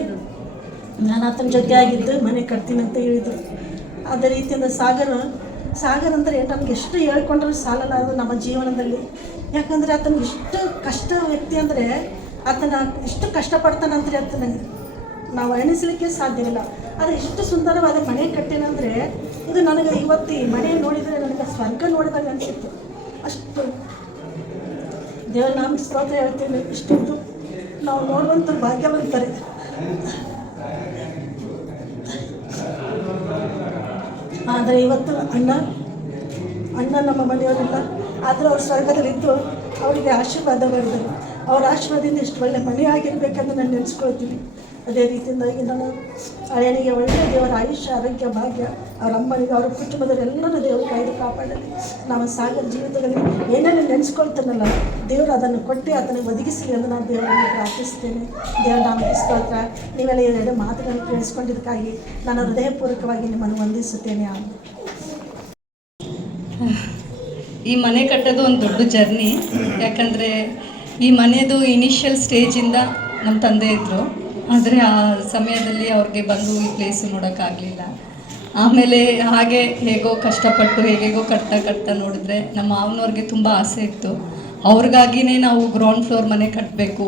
ನಾನು ಆತನ ಜೊತೆ ಆಗಿದ್ದು ಮನೆ ಕಟ್ತೀನಿ ಅಂತ ಹೇಳಿದರು. ಅದೇ ರೀತಿಯಿಂದ ಸಾಗರ್ ಅಂದರೆ ನಮ್ಗೆ ಎಷ್ಟು ಹೇಳ್ಕೊಂಡ್ರೂ ಸಾಲಲ್ಲ ಅದು ನಮ್ಮ ಜೀವನದಲ್ಲಿ. ಯಾಕಂದರೆ ಆತನಿಗೆ ಎಷ್ಟು ಕಷ್ಟ ವ್ಯಕ್ತಿ ಅಂದರೆ, ಆತನ ಎಷ್ಟು ಕಷ್ಟಪಡ್ತಾನಂದರೆ ಆತನ ನಾವು ಎಣಿಸಲಿಕ್ಕೆ ಸಾಧ್ಯವಿಲ್ಲ. ಆದರೆ ಎಷ್ಟು ಸುಂದರವಾದ ಮನೆ ಕಟ್ಟೇನಂದರೆ, ಇದು ನನಗೆ ಇವತ್ತು ಈ ಮನೆ ನೋಡಿದರೆ ನನಗೆ ಸ್ವರ್ಗ ನೋಡಿದಾಗ ಅನಿಸಿತ್ತು. ಅಷ್ಟು ದೇವರ ನಾಮ ಸ್ತೋತ್ರ ಹೇಳ್ತೇನೆ. ಇಷ್ಟೊಂದು ನಾವು ನೋಡುವಂಥ ಭಾಗ್ಯವಂತಾರೆ. ಆದರೆ ಇವತ್ತು ಅಣ್ಣ ನಮ್ಮ ಮನೆಯವರಿಲ್ಲ, ಆದರೂ ಅವ್ರ ಸ್ವರ್ಗದಲ್ಲಿದ್ದು ಅವರಿಗೆ ಆಶೀರ್ವಾದ ಮಾಡಿದರು. ಅವ್ರ ಆಶೀರ್ವಾದದಿಂದ ಇಷ್ಟು ಒಳ್ಳೆ ಮನೆ ಆಗಿರಬೇಕಂತ ನಾನು ನೆನೆಸ್ಕೊಳ್ತೀನಿ. ಅದೇ ರೀತಿಯಿಂದಾಗಿ ನಾನು ಅಳಿಯನಿಗೆ ಒಳ್ಳೆಯ ದೇವರ ಆಯುಷ್ಯ, ಆರೋಗ್ಯ, ಭಾಗ್ಯ, ಅವ್ರ ಅಮ್ಮನಿಗೆ, ಅವ್ರ ಕುಟುಂಬದವರೆಲ್ಲರೂ ದೇವರು ಕಾಯ್ದು ಕಾಪಾಡಲಿ. ನಮ್ಮ ಸಾಗರ ಜೀವಿತದಲ್ಲಿ ಏನೇನು ನೆನೆಸ್ಕೊಳ್ತಾನಲ್ಲ ದೇವರು ಅದನ್ನು ಕೊಟ್ಟು ಅದನ್ನು ಒದಗಿಸಲಿ ಎಂದು ನಾನು ದೇವರನ್ನು ಪ್ರಾರ್ಥಿಸ್ತೇನೆ. ದೇವರ ನಾಮಕ್ಕೆ ಸ್ತೋತ್ರ. ನೀವೆಲ್ಲ ಎರಡು ಮಾತುಗಳನ್ನು ಕೇಳಿಸ್ಕೊಂಡಿದ್ದಕ್ಕಾಗಿ ನಾನು ಹೃದಯಪೂರ್ವಕವಾಗಿ ನಿಮ್ಮನ್ನು ವಂದಿಸುತ್ತೇನೆ. ಈ ಮನೆ ಕಟ್ಟೋದು ಒಂದು ದೊಡ್ಡ ಜರ್ನಿ. ಯಾಕಂದರೆ ಈ ಮನೆಯದು ಇನಿಷಿಯಲ್ ಸ್ಟೇಜಿಂದ ನಮ್ಮ ತಂದೆ ಇದ್ದರು, ಆದರೆ ಆ ಸಮಯದಲ್ಲಿ ಅವ್ರಿಗೆ ಬಂದು ಈ ಪ್ಲೇಸು ನೋಡೋಕ್ಕಾಗಲಿಲ್ಲ. ಆಮೇಲೆ ಹಾಗೆ ಹೇಗೋ ಕಷ್ಟಪಟ್ಟು ಹೇಗೇಗೋ ಕಟ್ತಾ ನೋಡಿದ್ರೆ ನಮ್ಮ ಮಾವನವ್ರಿಗೆ ತುಂಬ ಆಸೆ ಇತ್ತು. ಅವ್ರಿಗಾಗಿಯೇ ನಾವು ಗ್ರೌಂಡ್ ಫ್ಲೋರ್ ಮನೆ ಕಟ್ಟಬೇಕು,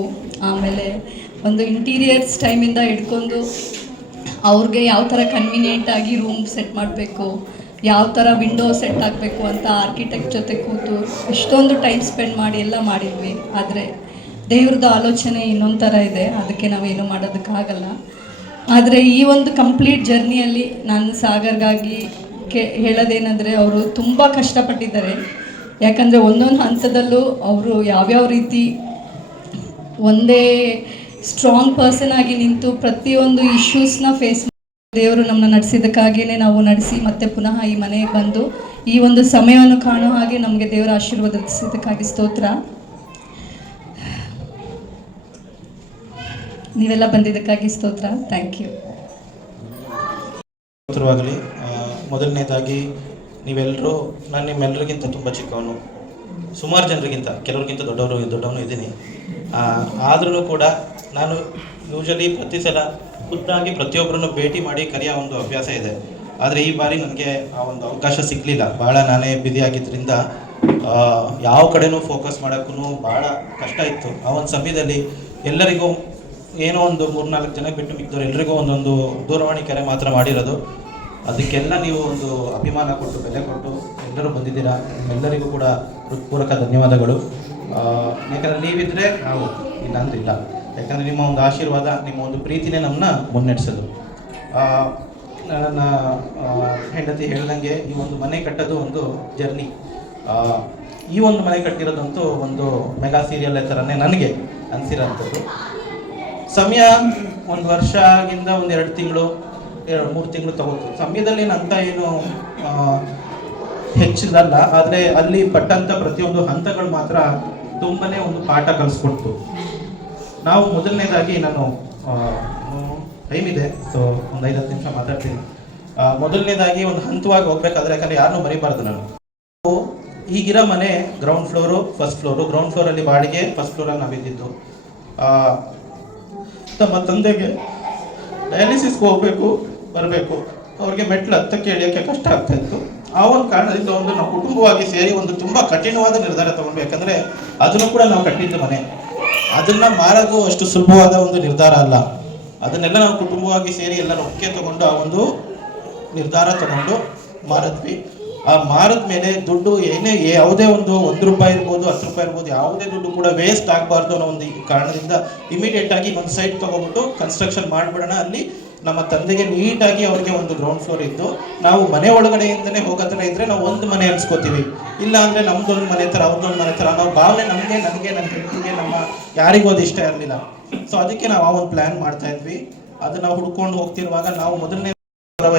ಆಮೇಲೆ ಒಂದು ಇಂಟೀರಿಯರ್ಸ್ ಟೈಮಿಂದ ಹಿಡ್ಕೊಂಡು ಅವ್ರಿಗೆ ಯಾವ ಥರ ಕನ್ವೀನಿಯೆಂಟಾಗಿ ರೂಮ್ ಸೆಟ್ ಮಾಡಬೇಕು, ಯಾವ ಥರ ವಿಂಡೋ ಸೆಟ್ ಆಗಬೇಕು ಅಂತ ಆರ್ಕಿಟೆಕ್ಟ್ ಜೊತೆ ಕೂತು ಎಷ್ಟೊಂದು ಟೈಮ್ ಸ್ಪೆಂಡ್ ಮಾಡಿ ಎಲ್ಲ ಮಾಡಿದ್ವಿ. ಆದರೆ ದೇವ್ರದ್ದು ಆಲೋಚನೆ ಇನ್ನೊಂದು ಥರ ಇದೆ, ಅದಕ್ಕೆ ನಾವೇನು ಮಾಡೋದಕ್ಕಾಗಲ್ಲ. ಆದರೆ ಈ ಒಂದು ಕಂಪ್ಲೀಟ್ ಜರ್ನಿಯಲ್ಲಿ ನಾನು ಸಾಗರ್ಗಾಗಿ ಹೇಳೋದೇನೆಂದರೆ ಅವರು ತುಂಬ ಕಷ್ಟಪಟ್ಟಿದ್ದಾರೆ. ಯಾಕಂದರೆ ಒಂದೊಂದು ಹಂತದಲ್ಲೂ ಅವರು ಯಾವ್ಯಾವ ರೀತಿ ಒಂದೇ ಸ್ಟ್ರಾಂಗ್ ಪರ್ಸನ್ ಆಗಿ ನಿಂತು ಪ್ರತಿಯೊಂದು ಇಶ್ಯೂಸ್ನ ಫೇಸ್ ದೇವರು ನಮ್ಮನ್ನ ನಡೆಸಿದ್ದಕ್ಕಾಗಿಯೇ ನಾವು ನಡೆಸಿ ಮತ್ತೆ ಪುನಃ ಈ ಮನೆಗೆ ಬಂದು ಈ ಒಂದು ಸಮಯವನ್ನು ಕಾಣೋ ಹಾಗೆ ನಮಗೆ ದೇವರ ಆಶೀರ್ವಾದಿಸಿದ್ದಕ್ಕಾಗಿ ಸ್ತೋತ್ರ. ನೀವೆಲ್ಲ ಬಂದಿದ್ದಕ್ಕಾಗಿ ಸ್ತೋತ್ರ. Thank you. ಸ್ತೋತ್ರವಾಗಲಿ. ಮೊದಲನೇದಾಗಿ ನೀವೆಲ್ಲರೂ, ನಾನು ನಿಮ್ಮೆಲ್ಲರಿಗಿಂತ ತುಂಬ ಚಿಕ್ಕವನು, ಸುಮಾರು ಜನರಿಗಿಂತ, ಕೆಲವ್ರಿಗಿಂತ ದೊಡ್ಡವನು ಇದ್ದೀನಿ. ಆದ್ರೂ ಕೂಡ ನಾನು ಯೂಶಲಿ ಪ್ರತಿ ಸಲ ಖುದ್ದಾಗಿ ಪ್ರತಿಯೊಬ್ಬರನ್ನು ಭೇಟಿ ಮಾಡಿ ಕರೆಯೋ ಒಂದು ಅಭ್ಯಾಸ ಇದೆ. ಆದರೆ ಈ ಬಾರಿ ನನಗೆ ಆ ಒಂದು ಅವಕಾಶ ಸಿಗಲಿಲ್ಲ. ಭಾಳ ನಾನೇ ಬ್ಯುಸಿಯಾಗಿದ್ದರಿಂದ ಯಾವ ಕಡೆನೂ ಫೋಕಸ್ ಮಾಡೋಕ್ಕೂ ಭಾಳ ಕಷ್ಟ ಇತ್ತು. ಆ ಒಂದು ಸಮಯದಲ್ಲಿ ಎಲ್ಲರಿಗೂ ಏನೋ ಒಂದು 3-4 ಜನ ಬಿಟ್ಟು ಮಿಕ್ಕಿದವರು ಎಲ್ರಿಗೂ ಒಂದೊಂದು ದೂರವಾಣಿ ಕರೆ ಮಾತ್ರ ಮಾಡಿರೋದು. ಅದಕ್ಕೆಲ್ಲ ನೀವು ಒಂದು ಅಭಿಮಾನ ಕೊಟ್ಟು ಬೆಲೆ ಕೊಟ್ಟು ಎಲ್ಲರೂ ಬಂದಿದ್ದೀರಾ. ನಿಮ್ಮೆಲ್ಲರಿಗೂ ಕೂಡ ಹೃತ್ಪೂರ್ವಕ ಧನ್ಯವಾದಗಳು. ಯಾಕಂದರೆ ನೀವಿದ್ದರೆ ನಾವು, ಇಲ್ಲ ಅಂದ್ರೆ ಇಲ್ಲ. ಯಾಕಂದರೆ ನಿಮ್ಮ ಒಂದು ಆಶೀರ್ವಾದ, ನಿಮ್ಮ ಒಂದು ಪ್ರೀತಿನೇ ನಮ್ಮನ್ನ ಮುನ್ನಡೆಸೋದು. ನನ್ನ ಹೆಂಡತಿ ಹೇಳ್ದಂಗೆ ಈ ಒಂದು ಮನೆ ಕಟ್ಟೋದು ಒಂದು ಜರ್ನಿ. ಈ ಒಂದು ಮನೆ ಕಟ್ಟಿರೋದಂತೂ ಒಂದು ಮೆಗಾ ಸೀರಿಯಲ್ ಥರನೇ ನನಗೆ ಅನಿಸಿರೋಂಥದ್ದು. ಸಮಯ 1 ವರ್ಷದಿಂದ 1-2 ತಿಂಗಳು 3 ತಿಂಗಳು ತಗೋತು. ಸಮಯದಲ್ಲಿ ಅಂತ ಏನು ಹೆಚ್ಚಿದಲ್ಲ, ಆದರೆ ಅಲ್ಲಿ ಪಟ್ಟಂಥ ಪ್ರತಿಯೊಂದು ಹಂತಗಳು ಮಾತ್ರ ತುಂಬನೇ ಒಂದು ಪಾಠ ಕಲಿಸ್ಕೊಡ್ತು. ನಾವು ಮೊದಲನೇದಾಗಿ, ನಾನು ಟೈಮ್ ಇದೆ, ಸೊ ಒಂದು 5-10 ನಿಮಿಷ ಮಾತಾಡ್ತೀನಿ. ಮೊದಲನೇದಾಗಿ ಒಂದು ಹಂತವಾಗಿ ಹೋಗ್ಬೇಕಾದ್ರೆ, ಯಾಕಂದರೆ ಯಾರನ್ನೂ ಮರಿಬಾರ್ದು ನಾನು. ಈಗಿರೋ ಮನೆ ground floor, first floor. Ground ಫ್ಲೋರಲ್ಲಿ ಬಾಡಿಗೆ, ಫಸ್ಟ್ ಫ್ಲೋರಲ್ಲಿ ನಾವಿದ್ದಿದ್ದು. ತಮ್ಮ ತಂದೆಗೆ ಡಯಾಲಿಸಿಸ್ಗೆ ಹೋಗಬೇಕು ಬರಬೇಕು, ಅವ್ರಿಗೆ ಮೆಟ್ಲು ಹತ್ತಕ್ಕೆ ಇಳಿಯೋಕ್ಕೆ ಕಷ್ಟ ಆಗ್ತಾ ಇತ್ತು. ಆ ಒಂದು ಕಾರಣದಿಂದ ನಾವು ಕುಟುಂಬವಾಗಿ ಸೇರಿ ಒಂದು ತುಂಬ ಕಠಿಣವಾದ ನಿರ್ಧಾರ ತಗೊಂಡು, ಯಾಕಂದರೆ ಅದನ್ನು ಕೂಡ ನಾವು ಕಟ್ಟಿದ್ದು ಮನೆ, ಅದನ್ನು ಮಾರೋದು ಅಷ್ಟು ಸುಲಭವಾದ ಒಂದು ನಿರ್ಧಾರ ಅಲ್ಲ. ಅದನ್ನೆಲ್ಲ ನಾವು ಕುಟುಂಬವಾಗಿ ಸೇರಿ ಎಲ್ಲ ಒಪ್ಪಿಗೆ ತಗೊಂಡು ಆ ಒಂದು ನಿರ್ಧಾರ ತಗೊಂಡು ಮಾರಿದ್ವಿ. ಆ ಮಾರಿದ ಮೇಲೆ ದುಡ್ಡು ಯಾವುದೇ ಒಂದು 1 ರೂಪಾಯಿ ಇರ್ಬೋದು, 10 ರೂಪಾಯಿ ಇರ್ಬೋದು, ಯಾವುದೇ ದುಡ್ಡು ಕೂಡ ವೇಸ್ಟ್ ಆಗಬಾರ್ದು ಅನ್ನೋ ಒಂದು ಕಾರಣದಿಂದ ಇಮಿಡಿಯೇಟ್ ಆಗಿ ಒಂದು ಸೈಟ್ ತೊಗೊಬಿಟ್ಟು ಕನ್ಸ್ಟ್ರಕ್ಷನ್ ಮಾಡಿಬಿಡೋಣ. ಅಲ್ಲಿ ನಮ್ಮ ತಂದೆಗೆ ನೀಟಾಗಿ ಅವ್ರಿಗೆ ಒಂದು ಗ್ರೌಂಡ್ ಫ್ಲೋರ್ ಇದ್ದು, ನಾವು ಮನೆ ಒಳಗಡೆಯಿಂದನೇ ಹೋಗೋ ಥರ ಇದ್ದರೆ ನಾವು ಒಂದು ಮನೆ ಅನ್ಸ್ಕೋತೀವಿ. ಇಲ್ಲ ಅಂದರೆ ನಮ್ದೊಂದು ಮನೆ ಥರ, ಅವ್ರದ್ದೊಂದು ಮನೆ ಥರ ನಾವು ಭಾವನೆ, ನನಗೆ ನನ್ನ ಹೆಂಡತಿಗೆ, ನಮ್ಮ ಯಾರಿಗೂ ಅದು ಇಷ್ಟ ಇರಲಿಲ್ಲ. ಸೊ ಅದಕ್ಕೆ ನಾವು ಆ ಒಂದು ಪ್ಲ್ಯಾನ್ ಮಾಡ್ತಾ ಇದ್ವಿ. ಅದನ್ನು ಹುಡ್ಕೊಂಡು ಹೋಗ್ತಿರುವಾಗ ನಾವು ಮೊದಲನೇ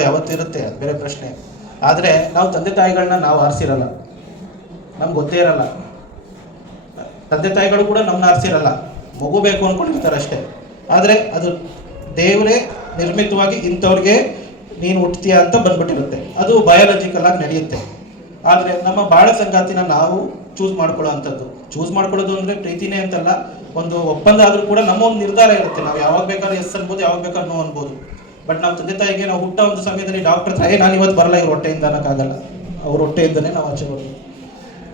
ಯಾವತ್ತಿರುತ್ತೆ ಬೇರೆ ಪ್ರಶ್ನೆ. ಆದರೆ ನಾವು ತಂದೆ ತಾಯಿಗಳನ್ನ ನಾವು ಆರಿಸಿರಲ್ಲ, ನಮ್ಗೆ ಗೊತ್ತೇ ಇರಲ್ಲ. ತಂದೆ ತಾಯಿಗಳು ಕೂಡ ನಮ್ಮನ್ನ ಆರಿಸಿರಲ್ಲ, ಮಗು ಬೇಕು ಅಂದ್ಕೊಂಡಿರ್ತಾರೆ ಅಷ್ಟೇ. ಆದರೆ ಅದು ದೇವರೇ ನಿರ್ಮಿತವಾಗಿ ಇಂಥವ್ರಿಗೆ ನೀನು ಹುಟ್ತೀಯ ಅಂತ ಬಂದ್ಬಿಟ್ಟಿರುತ್ತೆ. ಅದು ಬಯಾಲಜಿಕಲ್ ಆಗಿ ನಡೆಯುತ್ತೆ. ಆದರೆ ನಮ್ಮ ಬಾಳ ಸಂಗಾತಿನ ನಾವು ಚೂಸ್ ಮಾಡ್ಕೊಳ್ಳೋ ಅಂಥದ್ದು. ಚೂಸ್ ಮಾಡ್ಕೊಳ್ಳೋದು ಅಂದರೆ ಪ್ರೀತಿನೇ ಅಂತಲ್ಲ, ಒಂದು ಒಪ್ಪಂದ ಆದರೂ ಕೂಡ ನಮ್ಮ ಒಂದು ನಿರ್ಧಾರ ಇರುತ್ತೆ. ನಾವು ಯಾವಾಗ ಬೇಕಾದ್ರೂ ಎಸ್ ಅನ್ಬೋದು, ಯಾವಾಗ ಬೇಕಾದ್ರೂ ನೋ ಅನ್ಬೋದು. ಬಟ್ ನಮ್ಮ ತಂದೆ ತಾಯಿಗೆ ನಾವು ಹುಟ್ಟೋ ಒಂದು ಸಮಯದಲ್ಲಿ ಡಾಕ್ಟರ್ ಹತ್ರ ನಾನು ಇವತ್ತು ಬರಲ್ಲ, ಇವ್ರ ಹೊಟ್ಟೆಯಿಂದ ಅನ್ನೋಕ್ಕಾಗಲ್ಲ, ಅವ್ರ ಹೊಟ್ಟೆಯಿಂದನೇ ನಾವು ಆಚೆ ಬರೋದು.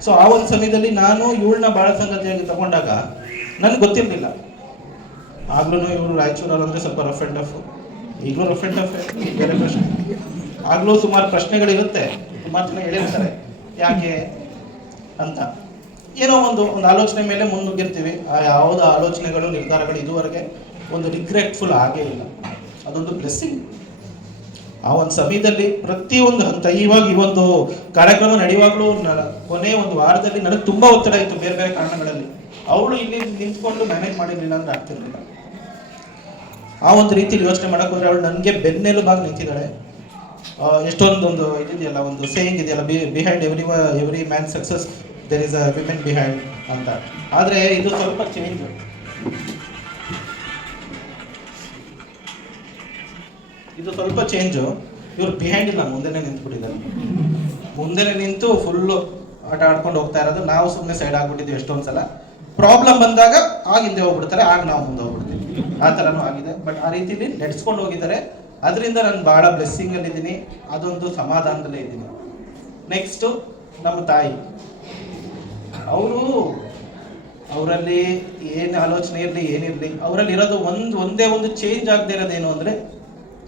ಸೊ ಆ ಒಂದು ಸಮಯದಲ್ಲಿ ನಾನು ಇವಳನ್ನ ಬಾಳ ಸಂಗತಿಯಾಗಿ ತಗೊಂಡಾಗ ನನಗೆ ಗೊತ್ತಿರಲಿಲ್ಲ. ಆಗ್ಲೂ ಇವರು ರಾಯಚೂರಲ್ಲಿ ಅಂದರೆ ಸ್ವಲ್ಪ ರಫ್ ಆ್ಯಂಡ್ ಟಫ್, ಈಗಲೂ ರಫ್ ಆ್ಯಂಡ್ ಟಫ್, ಬೇರೆ ಪ್ರಶ್ನೆ. ಆಗಲೂ ಸುಮಾರು ಪ್ರಶ್ನೆಗಳಿರುತ್ತೆ, ಸುಮಾರು ಜನ ಹೇಳಿರ್ತಾರೆ ಯಾಕೆ ಅಂತ. ಏನೋ ಒಂದು ಆಲೋಚನೆ ಮೇಲೆ ಮುನ್ನುಗ್ಗಿರ್ತೀವಿ. ಆ ಯಾವುದೋ ಆಲೋಚನೆಗಳು, ನಿರ್ಧಾರಗಳು ಇದುವರೆಗೆ ಒಂದು ರಿಗ್ರೆಟ್ಫುಲ್ ಆಗೇ ಇಲ್ಲ. ಅದೊಂದು ಬ್ಲೆಸ್ಸಿಂಗ್. ಆ ಒಂದು ಸಮಯದಲ್ಲಿ ಪ್ರತಿಯೊಂದು ಹಂತ, ಇವಾಗ ಈ ಒಂದು ಕಾರ್ಯಕ್ರಮ ನಡೆಯುವಾಗಲೂ ಕೊನೆ ಒಂದು ವಾರದಲ್ಲಿ ನನಗೆ ತುಂಬ ಒತ್ತಡ ಇತ್ತು ಬೇರೆ ಬೇರೆ ಕಾರಣಗಳಲ್ಲಿ. ಅವಳು ಇಲ್ಲಿ ನಿಂತ್ಕೊಂಡು ಮ್ಯಾನೇಜ್ ಮಾಡಿರಲಿಲ್ಲ ಅಂದ್ರೆ ಆಗ್ತಿರ್ಲಿಲ್ಲ. ಆ ಒಂದು ರೀತಿಯಲ್ಲಿ ಯೋಚನೆ ಮಾಡಕ್ಕೆ ಹೋದ್ರೆ ಅವಳು ನನಗೆ ಬೆನ್ನೆಲುಬಾಗಿ ನಿಂತಿದ್ದಾಳೆ. ಎಷ್ಟೊಂದೊಂದು ಇದಿದೆಯಲ್ಲ, ಒಂದು ಸೇಯಿಂಗ್ ಇದೆಯಲ್ಲ, behind every man success there is a women behind ಅಂತ. ಆದರೆ ಇದು ಸ್ವಲ್ಪ ಚೇಂಜ್. ಇದು ಸ್ವಲ್ಪ ಚೇಂಜು. ಇವ್ರು ಬಿಹೈಂಡ್ ಇಲ್ಲ, ಮುಂದೆನೇ ನಿಂತ್ಬಿಟ್ಟಿದ್ದಾರೆ. ಮುಂದೆನೇ ನಿಂತು ಫುಲ್ಲು ಆಟ ಆಡ್ಕೊಂಡು ಹೋಗ್ತಾ ಇರೋದು. ನಾವು ಸುಮ್ಮನೆ ಸೈಡ್ ಆಗ್ಬಿಟ್ಟಿದ್ವಿ ಎಷ್ಟೊಂದು ಸಲ. ಪ್ರಾಬ್ಲಮ್ ಬಂದಾಗ ಆಗ ಹಿಂದೆ ಹೋಗ್ಬಿಡ್ತಾರೆ, ಆಗ ನಾವು ಮುಂದೆ ಹೋಗ್ಬಿಡ್ತೀವಿ. ಆ ಥರನೂ ಆಗಿದೆ. ಬಟ್ ಆ ರೀತಿಲಿ ನಡೆಸ್ಕೊಂಡು ಹೋಗಿದ್ದಾರೆ. ಅದರಿಂದ ನಾನು ಭಾಳ ಬ್ಲೆಸ್ಸಿಂಗಲ್ಲಿದ್ದೀನಿ, ಅದೊಂದು ಸಮಾಧಾನದಲ್ಲೇ ಇದ್ದೀನಿ. ನೆಕ್ಸ್ಟು ನಮ್ಮ ತಾಯಿ, ಅವರಲ್ಲಿ ಏನು ಆಲೋಚನೆ ಇರಲಿ ಏನಿರಲಿ, ಅವರಲ್ಲಿ ಇರೋದು ಒಂದೇ ಒಂದು ಚೇಂಜ್ ಆಗದೆ ಇರೋದೇನು ಅಂದರೆ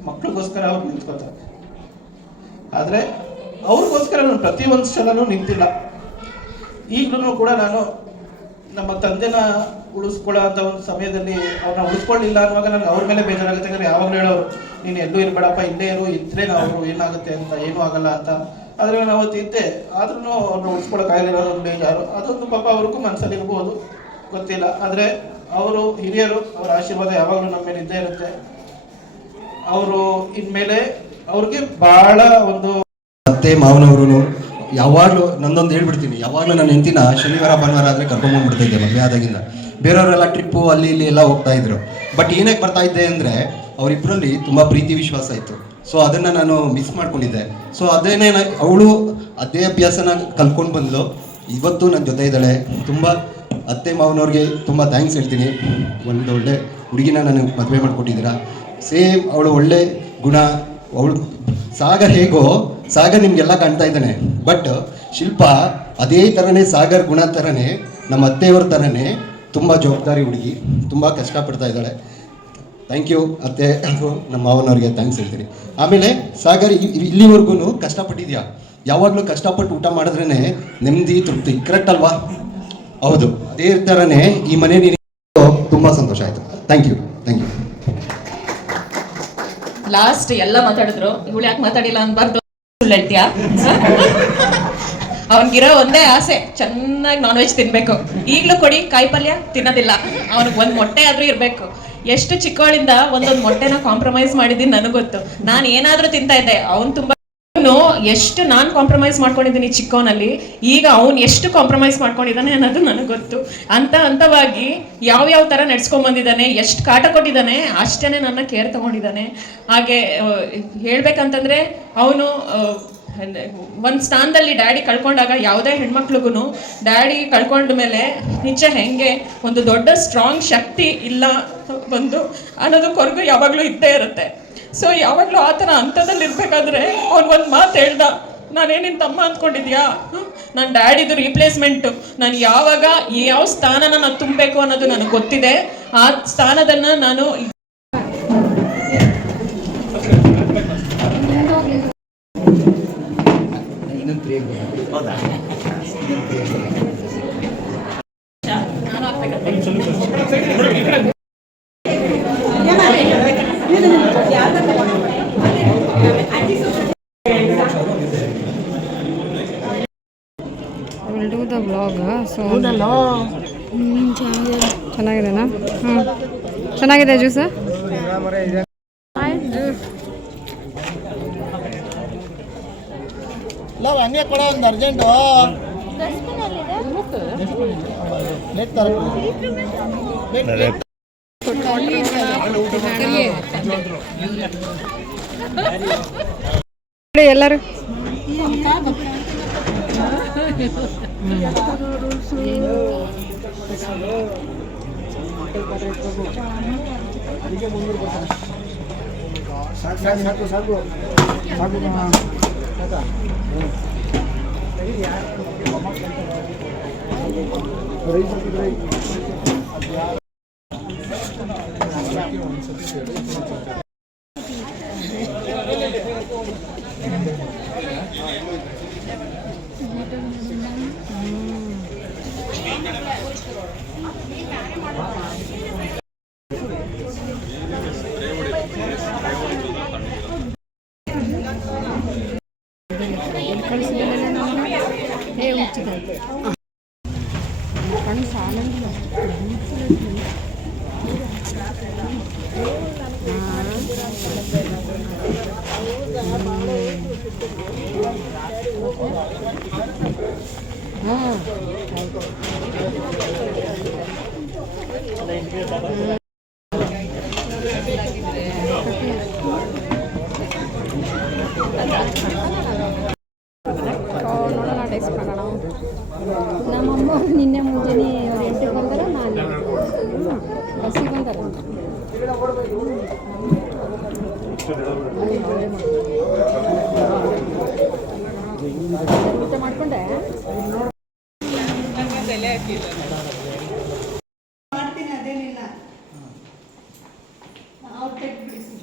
ಮಕ್ಳಿಗೋಸ್ಕರ ಅವ್ರು ನಿಂತ್ಕೋತಾರೆ. ಆದರೆ ಅವ್ರಿಗೋಸ್ಕರ ನಾನು ಪ್ರತಿಯೊಂದು ಸಲನೂ ನಿಂತಿಲ್ಲ. ಈಗಲೂ ಕೂಡ ನಾನು ನಮ್ಮ ತಂದೆನ ಉಳಿಸ್ಕೊಳ್ಳೋ ಅಂಥ ಒಂದು ಸಮಯದಲ್ಲಿ ಅವ್ರನ್ನ ಉಳಿಸ್ಕೊಳ್ಳಿಲ್ಲ ಅನ್ನುವಾಗ ನನಗೆ ಅವ್ರ ಮೇಲೆ ಬೇಜಾರಾಗುತ್ತೆ. ಯಾಕಂದರೆ ಯಾವಾಗಲೂ ಹೇಳೋರು, ನೀನು ಎಲ್ಲೂ ಇರಬೇಡಪ್ಪ, ಇಲ್ಲೇ ಇದ್ರೆ ಅವರು ಏನಾಗುತ್ತೆ ಅಂತ, ಏನೂ ಆಗಲ್ಲ ಅಂತ. ಆದರೆ ನಾನು ಅವತ್ತು ಇದ್ದೆ, ಆದ್ರೂ ಅವ್ರನ್ನ ಉಳಿಸ್ಕೊಳ್ಳೋಕ್ಕಾಗಲಿಲ್ಲ, ಒಂದು ಬೇಜಾರು. ಅದೊಂದು ಪಾಪ ಅವ್ರಿಗೂ ಮನಸ್ಸಲ್ಲಿ ಇರ್ಬೋದು, ಗೊತ್ತಿಲ್ಲ. ಆದರೆ ಅವರು ಹಿರಿಯರು, ಅವರ ಆಶೀರ್ವಾದ ಯಾವಾಗಲೂ ನಮ್ಮ ಮೇಲೆ ಇದ್ದೇ ಇರುತ್ತೆ. ಅವರು ಇನ್ಮೇಲೆ ಅವ್ರಿಗೆ ಭಾಳ ಒಂದು ಅತ್ತೆ ಮಾವನವರು ಯಾವಾಗಲೂ ನಂದೊಂದು ಹೇಳ್ಬಿಡ್ತೀನಿ, ಯಾವಾಗಲೂ ನನ್ನ ಹೆಂಡತಿನ ಶನಿವಾರ ಭಾನುವಾರ ಆದರೆ ಕರ್ಕೊಂಡ್ಬಂದ್ಬಿಡ್ತಾ ಇದ್ದೆ ಮದುವೆ ಆದಾಗಿಂದ. ಬೇರೆಯವರೆಲ್ಲ ಟ್ರಿಪ್ಪು ಅಲ್ಲಿ ಇಲ್ಲಿ ಎಲ್ಲ ಹೋಗ್ತಾ ಇದ್ರು. ಬಟ್ ಏನಕ್ಕೆ ಬರ್ತಾ ಇದ್ದೆ ಅಂದರೆ ಅವರಿಬ್ಬರಲ್ಲಿ ತುಂಬ ಪ್ರೀತಿ ವಿಶ್ವಾಸ ಇತ್ತು. ಸೊ ಅದನ್ನು ನಾನು ಮಿಸ್ ಮಾಡ್ಕೊಂಡಿದ್ದೆ. ಸೊ ಅದೇನೇ ಅವಳು ಅದೇ ಅಭ್ಯಾಸನ ಕಲ್ತ್ಕೊಂಡು ಬಂದಳು. ಇವತ್ತು ನನ್ನ ಜೊತೆ ಇದ್ದಾಳೆ. ತುಂಬ ಅತ್ತೆ ಮಾವನವ್ರಿಗೆ ತುಂಬ ಥ್ಯಾಂಕ್ಸ್ ಹೇಳ್ತೀನಿ. ಒಂದು ಒಳ್ಳೆ ಹುಡುಗಿನ ನನಗೆ ಮದುವೆ ಮಾಡಿಕೊಟ್ಟಿದ್ದೀರಾ. ಸೇಮ್ ಅವಳು ಒಳ್ಳೆ ಗುಣ. ಅವಳು ಸಾಗರ್ ಹೇಗೋ, ಸಾಗರ್ ನಿಮಗೆಲ್ಲ ಕಾಣ್ತಾ ಇದ್ದಾನೆ. ಬಟ್ ಶಿಲ್ಪ ಅದೇ ಥರನೇ, ಸಾಗರ್ ಗುಣ ಥರನೇ, ನಮ್ಮ ಅತ್ತೆಯವ್ರ ಥರನೇ ತುಂಬ ಜವಾಬ್ದಾರಿ ಹುಡುಗಿ, ತುಂಬ ಕಷ್ಟಪಡ್ತಾ ಇದ್ದಾಳೆ. ಥ್ಯಾಂಕ್ ಯು ಅತ್ತೆ, ನಮ್ಮ ಮಾವನವ್ರಿಗೆ ಥ್ಯಾಂಕ್ಸ್ ಹೇಳ್ತೀನಿ. ಆಮೇಲೆ ಸಾಗರ್ ಇಲ್ಲಿವರೆಗೂ ಕಷ್ಟಪಟ್ಟಿದ್ಯಾ? ಯಾವಾಗಲೂ ಕಷ್ಟಪಟ್ಟು ಊಟ ಮಾಡಿದ್ರೇ ನೆಮ್ಮದಿ ತೃಪ್ತಿ, ಕರೆಕ್ಟ್ ಅಲ್ವಾ? ಹೌದು. ಅದೇ ಥರನೇ ಈ ಮನೆ ತುಂಬ ಸಂತೋಷ ಆಯಿತು. Thank you. ಲಾಸ್ಟ್ ಎಲ್ಲ ಮಾತಾಡಿದ್ರು, ಇವಳು ಯಾಕೆ ಮಾತಾಡಿಲ್ಲ ಅನ್ಬಾರ್ದು, ಸುಳ್ಳು ಹೇಳ್ತೀಯಾ? ಅವನಿಗಿರೋ ಒಂದೇ ಆಸೆ, ಚೆನ್ನಾಗಿ ನಾನ್ ವೆಜ್ ತಿನ್ಬೇಕು. ಈಗಲೂ ಕೊಡಿ, ಕಾಯಿ ಪಲ್ಯ ತಿನ್ನೋದಿಲ್ಲ. ಅವನಿಗೆ ಒಂದು ಮೊಟ್ಟೆ ಆದ್ರೂ ಇರಬೇಕು. ಎಷ್ಟು ಚಿಕ್ಕವಳಿಂದ ಒಂದೊಂದು ಮೊಟ್ಟೆನ ಕಾಂಪ್ರಮೈಸ್ ಮಾಡಿದ್ದೀನಿ ನನಗೆ ಗೊತ್ತು. ನಾನು ಏನಾದರೂ ತಿಂತಾ ಇದ್ದೆ, ಅವ್ನು ತುಂಬ ಎಷ್ಟು ನಾನು ಕಾಂಪ್ರಮೈಸ್ ಮಾಡ್ಕೊಂಡಿದ್ದೀನಿ ಚಿಕ್ಕವನಲ್ಲಿ. ಈಗ ಅವ್ನು ಎಷ್ಟು ಕಾಂಪ್ರಮೈಸ್ ಮಾಡ್ಕೊಂಡಿದ್ದಾನೆ ಅನ್ನೋದು ನನಗೆ ಗೊತ್ತು. ಹಂತವಾಗಿ ಯಾವ ಥರ ನಡ್ಸ್ಕೊಂಬಂದಿದ್ದಾನೆ, ಎಷ್ಟು ಕಾಟ ಕೊಟ್ಟಿದ್ದಾನೆ, ಅಷ್ಟೇ ನನ್ನ ಕೇರ್ ತೊಗೊಂಡಿದ್ದಾನೆ. ಹಾಗೆ ಹೇಳ್ಬೇಕಂತಂದರೆ ಅವನು ಒಂದು ಸ್ಥಾನದಲ್ಲಿ ಡ್ಯಾಡಿ ಕಳ್ಕೊಂಡಾಗ ಯಾವುದೇ ಹೆಣ್ಮಕ್ಳಿಗೂ ಡ್ಯಾಡಿ ಕಳ್ಕೊಂಡ ಮೇಲೆ ನಿಜ ಹೆಂಗೆ ಒಂದು ದೊಡ್ಡ ಸ್ಟ್ರಾಂಗ್ ಶಕ್ತಿ ಇಲ್ಲ ಬಂದು ಅನ್ನೋದು ಕೊರಗು ಯಾವಾಗಲೂ ಇದ್ದೇ ಇರುತ್ತೆ. ಸೊ ಯಾವಾಗಲೂ ಆ ಥರ ಹಂತದಲ್ಲಿ ಇರಬೇಕಾದ್ರೆ ಅವ್ನಿಗೊಂದು ಮಾತು ಹೇಳ್ದ, ನಾನೇನಿನ್ ತಮ್ಮ ಅಂದ್ಕೊಂಡಿದ್ಯಾ, ನನ್ನ ಡ್ಯಾಡಿದು ರೀಪ್ಲೇಸ್ಮೆಂಟು. ನಾನು ಯಾವಾಗ ಯಾವ ಸ್ಥಾನನ ನಾನು ತುಂಬಬೇಕು ಅನ್ನೋದು ನನಗೆ ಗೊತ್ತಿದೆ. ಆ ಸ್ಥಾನದನ್ನು ನಾನು will do the vlog. So ಚೆನ್ನಾಗಿದೆನಾ? ಚೆನ್ನಾಗಿದೆ ಜ್ಯೂಸ್. ಹಂಗೆ ಕೊಡ ಒಂದು ಅರ್ಜೆಂಟು. ಎಲ್ಲರೂ ಸಾಕು ಸಾಕು ಕಣ್ಣು ಸಾಲಂಗಿಲ್ಲ. ಹಾಂ ನೋಡೋಣ ಟೇಸ್ಟ್ ಮಾಡೋಣ. ನಮ್ಮಮ್ಮ ನಿನ್ನೆ ಮುಂಜಾನೆ ಅವ್ರು 8ಕ್ಕೆ ಬಂದರೆ ನಾನು ಬಸ್ಸಿಗೆ ಬಂದಾರ ಊಟ ಮಾಡ್ಕೊಂಡೆ. ಮಾಡ್ತೀನಿ ಅದೇನಿಲ್ಲ ನಾವು ತೆಗ್ದ್ಬಿಡಿಸಿ.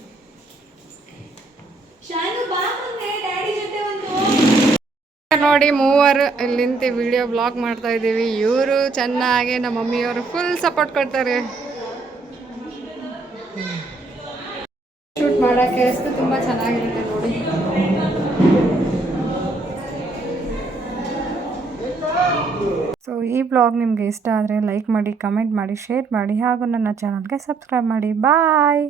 ಶಾನು ಬಾ ಮೊನ್ನೆ ಡ್ಯಾಡಿ ಜೊತೆ ಒಂದು ನೋಡಿ ಮೂವರು ಇಲ್ಲಿ ನಿಂತು ವಿಡಿಯೋ ಬ್ಲಾಗ್ ಮಾಡ್ತಾ ಇದ್ದೀವಿ. ಇವರು ಚೆನ್ನಾಗಿ ನಮ್ಮ ಮಮ್ಮಿಯವರು ಫುಲ್ ಸಪೋರ್ಟ್ ಕೊಡ್ತಾರೆ. ಶೂಟ್ ಮಾಡೋಕ್ಕೆ ಎಷ್ಟು ತುಂಬ ಚೆನ್ನಾಗಿರುತ್ತೆ ನೋಡಿ. ಸೊ ಈ ಬ್ಲಾಗ್ ನಿಮಗೆ ಇಷ್ಟ ಆದರೆ ಲೈಕ್ ಮಾಡಿ, ಕಮೆಂಟ್ ಮಾಡಿ, ಶೇರ್ ಮಾಡಿ ಹಾಗೂ ನನ್ನ ಚಾನಲ್ಗೆ ಸಬ್ಸ್ಕ್ರೈಬ್ ಮಾಡಿ. ಬಾಯ್.